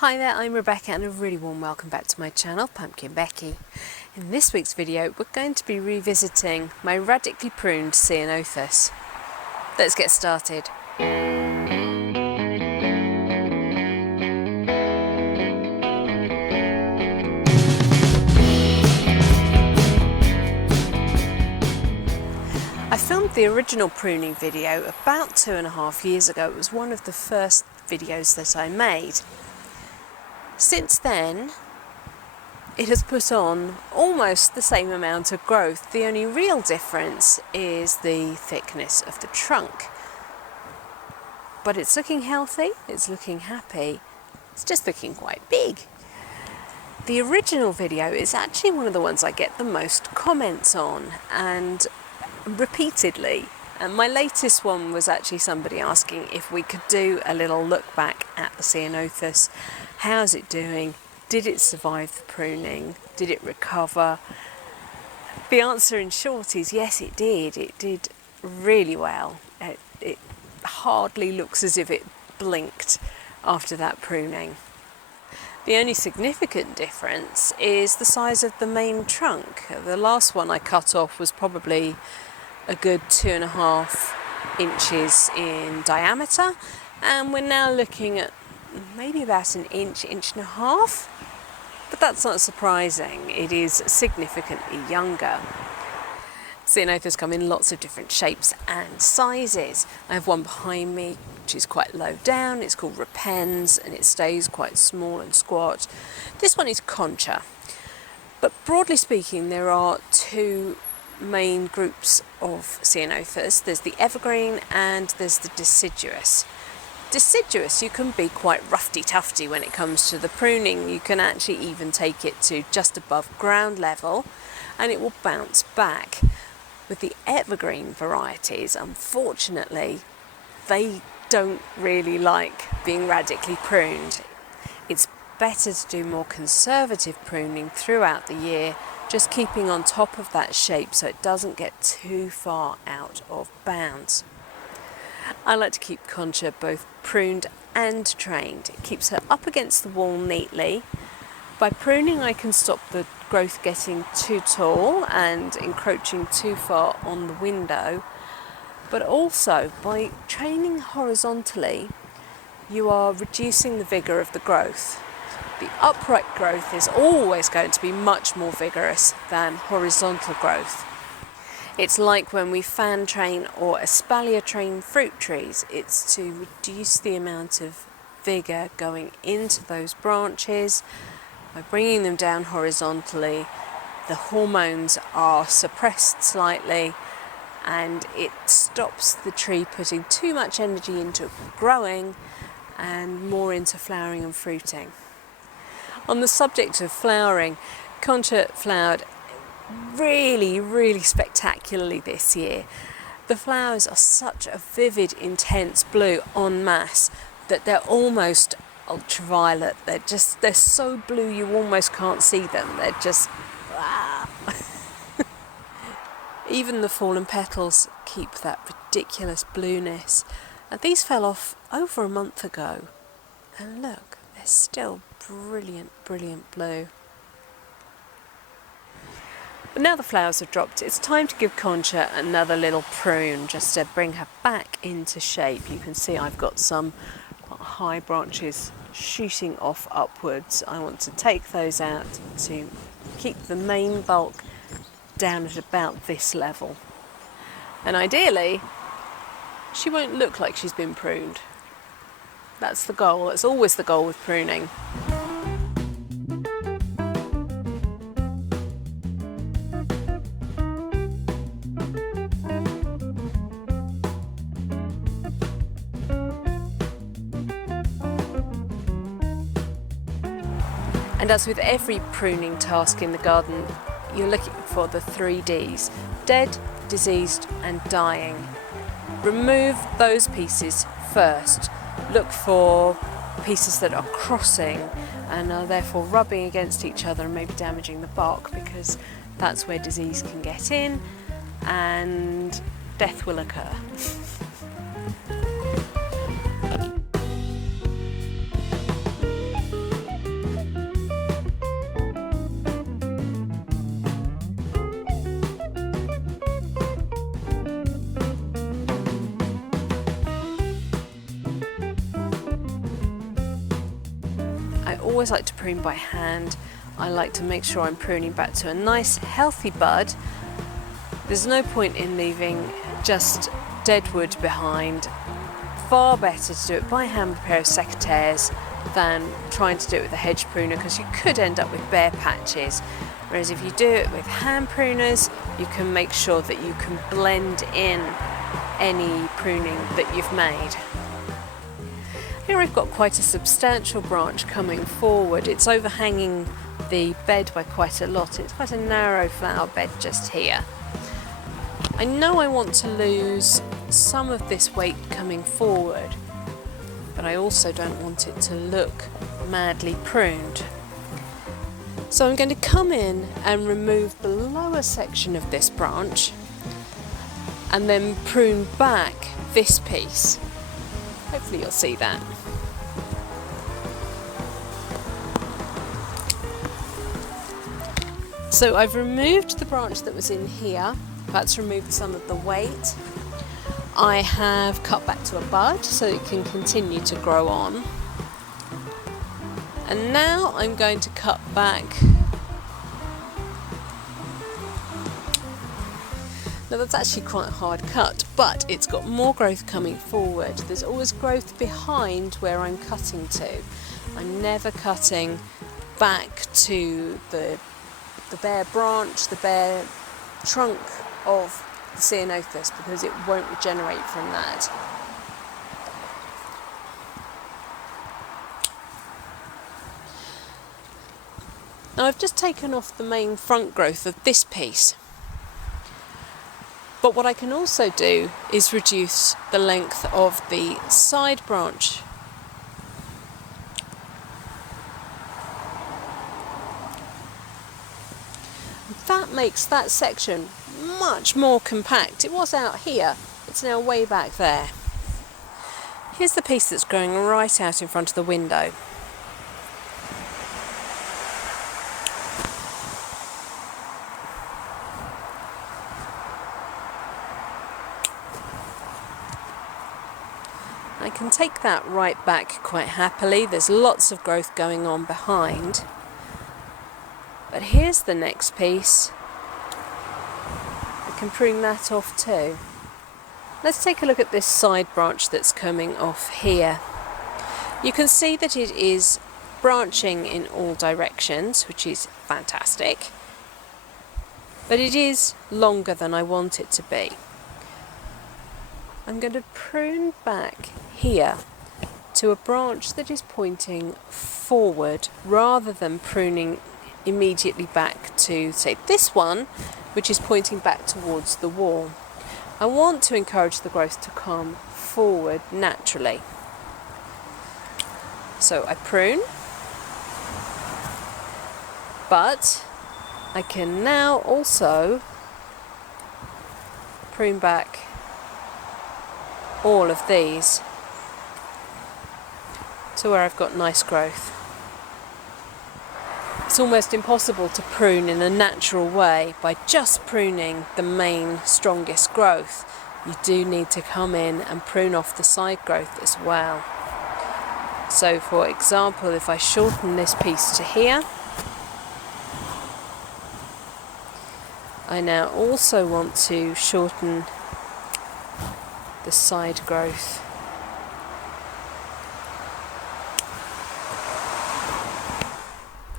Hi there, I'm Rebecca and a really warm welcome back to my channel, PumpkinBecki. In this week's video, we're going to be revisiting my radically pruned Ceanothus. Let's get started. I filmed the original pruning video about 2.5 years ago. It was one of the first videos that I made. Since then, it has put on almost the same amount of growth. The only real difference is the thickness of the trunk. But it's looking healthy, it's looking happy, it's just looking quite big. The original video is actually one of the ones I get the most comments on, and repeatedly. And my latest one was actually somebody asking if we could do a little look back at the Ceanothus. How's it doing? Did it survive the pruning? Did it recover? The answer in short is yes, it did. It did really well. It hardly looks as if it blinked after that pruning. The only significant difference is the size of the main trunk. The last one I cut off was probably a good 2.5 inches in diameter, and we're now looking at maybe about an inch, inch and a half, but that's not surprising. It is significantly younger. Ceanothus come in lots of different shapes and sizes. I have one behind me which is quite low down. It's called Repens and it stays quite small and squat. This one is Concha, but broadly speaking there are two main groups of Ceanothus. There's the evergreen and there's the deciduous. Deciduous, you can be quite roughy-tufty when it comes to the pruning. You can actually even take it to just above ground level and it will bounce back. With the evergreen varieties, unfortunately, they don't really like being radically pruned. It's better to do more conservative pruning throughout the year, just keeping on top of that shape so it doesn't get too far out of bounds. I like to keep Concha both pruned and trained. It keeps her up against the wall neatly. By pruning I can stop the growth getting too tall and encroaching too far on the window, but also by training horizontally you are reducing the vigour of the growth. The upright growth is always going to be much more vigorous than horizontal growth. It's like when we fan train or espalier train fruit trees. It's to reduce the amount of vigour going into those branches. By bringing them down horizontally, the hormones are suppressed slightly and it stops the tree putting too much energy into growing and more into flowering and fruiting. On the subject of flowering, Concha flowered really spectacularly this year. The flowers are such a vivid, intense blue en masse that they're almost ultraviolet. They're so blue you almost can't see them. They're just Even the fallen petals keep that ridiculous blueness. And these fell off over a month ago. And look, they're still brilliant blue. But now the flowers have dropped, it's time to give Concha another little prune just to bring her back into shape. You can see I've got some high branches shooting off upwards. I want to take those out to keep the main bulk down at about this level. And ideally, she won't look like she's been pruned. That's the goal. That's always the goal with pruning. And as with every pruning task in the garden, you're looking for the 3 Ds: dead, diseased and dying. Remove those pieces first. Look for pieces that are crossing and are therefore rubbing against each other and maybe damaging the bark, because that's where disease can get in and death will occur. always like to prune by hand. I like to make sure I'm pruning back to a nice healthy bud. There's no point in leaving just dead wood behind. Far better to do it by hand with a pair of secateurs than trying to do it with a hedge pruner, because you could end up with bare patches. Whereas if you do it with hand pruners, you can make sure that you can blend in any pruning that you've made. Here I've got quite a substantial branch coming forward. It's overhanging the bed by quite a lot. It's quite a narrow flower bed just here. I know I want to lose some of this weight coming forward, but I also don't want it to look madly pruned. So I'm going to come in and remove the lower section of this branch and then prune back this piece. Hopefully you'll see that. So I've removed the branch that was in here. That's removed some of the weight. I have cut back to a bud so it can continue to grow on. And now I'm going to cut back. Now that's actually quite a hard cut, but it's got more growth coming forward. There's always growth behind where I'm cutting to. I'm never cutting back to the bare branch, the bare trunk of the Ceanothus, because it won't regenerate from that. Now I've just taken off the main front growth of this piece, but what I can also do is reduce the length of the side branch. That makes that section much more compact. It was out here, it's now way back there. Here's the piece that's growing right out in front of the window. I can take that right back quite happily. There's lots of growth going on behind. But here's the next piece. I can prune that off too. Let's take a look at this side branch that's coming off here. You can see that it is branching in all directions, which is fantastic. But it is longer than I want it to be. I'm going to prune back here to a branch that is pointing forward rather than pruning immediately back to, say, this one, which is pointing back towards the wall. I want to encourage the growth to come forward naturally. So I prune, but I can now also prune back all of these to where I've got nice growth. It's almost impossible to prune in a natural way by just pruning the main strongest growth. You do need to come in and prune off the side growth as well. So for example, if I shorten this piece to here, I now also want to shorten the side growth.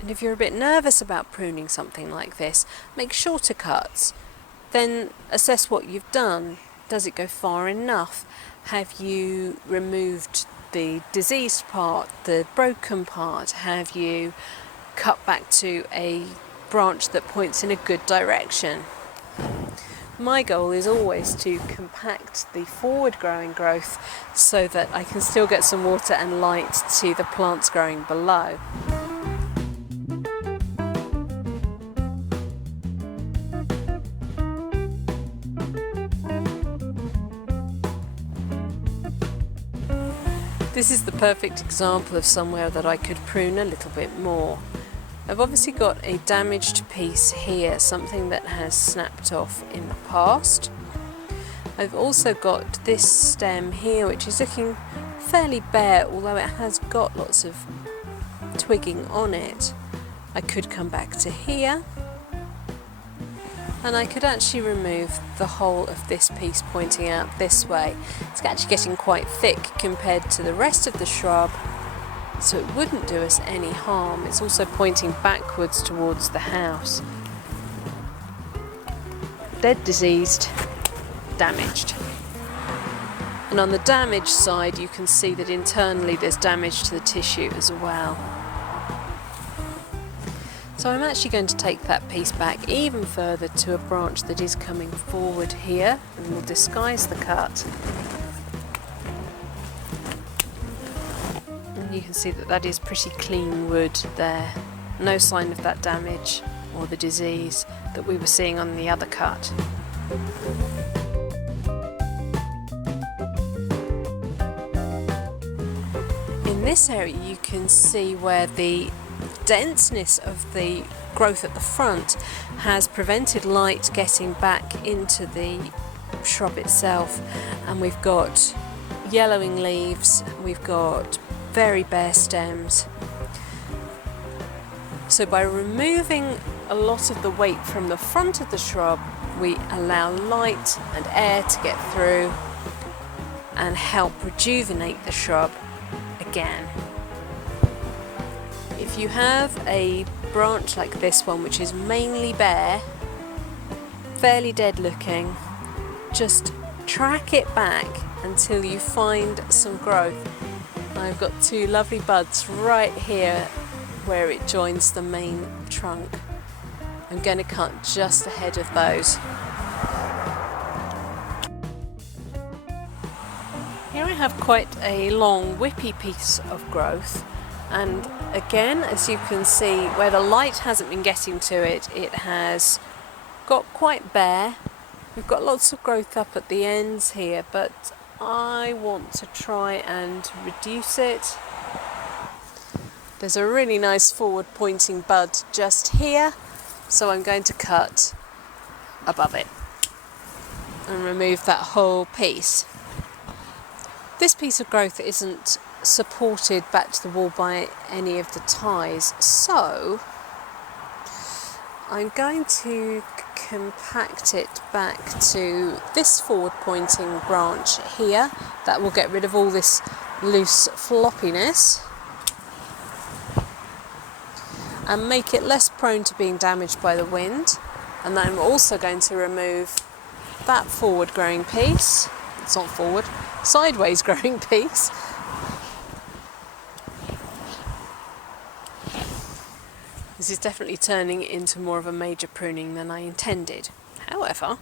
And if you're a bit nervous about pruning something like this, make shorter cuts. Then assess what you've done. Does it go far enough? Have you removed the diseased part, the broken part? Have you cut back to a branch that points in a good direction? My goal is always to compact the forward growing growth so that I can still get some water and light to the plants growing below. This is the perfect example of somewhere that I could prune a little bit more. I've obviously got a damaged piece here, something that has snapped off in the past. I've also got this stem here which is looking fairly bare, although it has got lots of twigging on it, I could come back to here and I could actually remove the whole of this piece pointing out this way. It's actually getting quite thick compared to the rest of the shrub, so it wouldn't do us any harm. It's also pointing backwards towards the house. Dead, diseased, damaged. And on the damaged side you can see that internally there's damage to the tissue as well. So I'm actually going to take that piece back even further to a branch that is coming forward here, and we'll disguise the cut. And you can see that that is pretty clean wood there. No sign of that damage or the disease that we were seeing on the other cut. In this area you can see where the denseness of the growth at the front has prevented light getting back into the shrub itself, and we've got yellowing leaves, we've got very bare stems. So by removing a lot of the weight from the front of the shrub, we allow light and air to get through and help rejuvenate the shrub again. If you have a branch like this one, which is mainly bare, fairly dead looking, just track it back until you find some growth. I've got two lovely buds right here where it joins the main trunk. I'm going to cut just ahead of those. Here I have quite a long whippy piece of growth, and again, as you can see, where the light hasn't been getting to it, it has got quite bare. We've got lots of growth up at the ends here, but I want to try and reduce it. There's a really nice forward pointing bud just here, so I'm going to cut above it and remove that whole piece. This piece of growth isn't supported back to the wall by any of the ties, so I'm going to compact it back to this forward pointing branch here. That will get rid of all this loose floppiness and make it less prone to being damaged by the wind. And then I'm also going to remove that forward growing piece. It's not forward, sideways growing piece. This is definitely turning into more of a major pruning than I intended. However,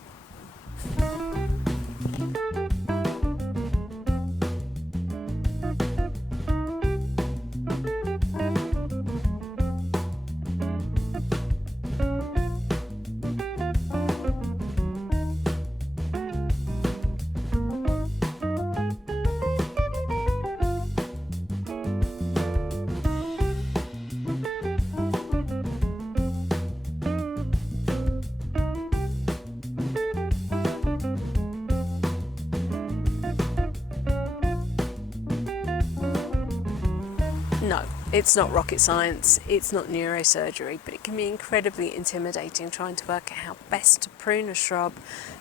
no, it's not rocket science, it's not neurosurgery, but it can be incredibly intimidating trying to work out how best to prune a shrub,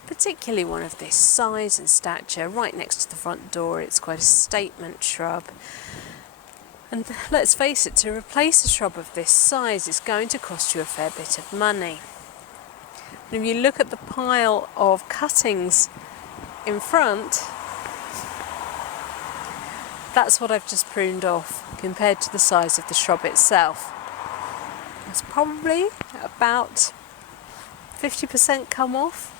particularly one of this size and stature. Right next to the front door, it's quite a statement shrub. And let's face it, to replace a shrub of this size is going to cost you a fair bit of money. And if you look at the pile of cuttings in front, that's what I've just pruned off compared to the size of the shrub itself. It's probably about 50% come off.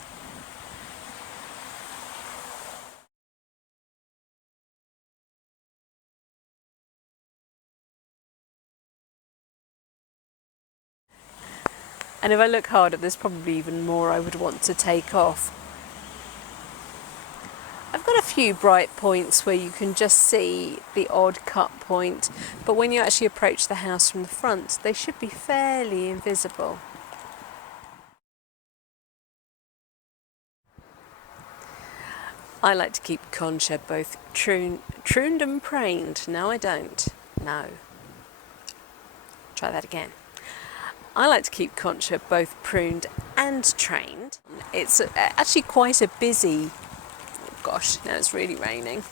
And if I look harder, there's probably even more I would want to take off. I've got a few bright points where you can just see the odd cut point, but when you actually approach the house from the front, they should be fairly invisible. I like to keep concha both pruned and pruned. No, I don't. No. Try that again. I like to keep concha both pruned and trained. It's actually quite a busy, oh gosh, now it's really raining.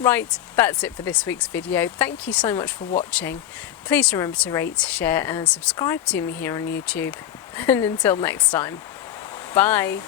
Right, that's it for this week's video. Thank you so much for watching. Please remember to rate, share and subscribe to me here on YouTube. And until next time, bye.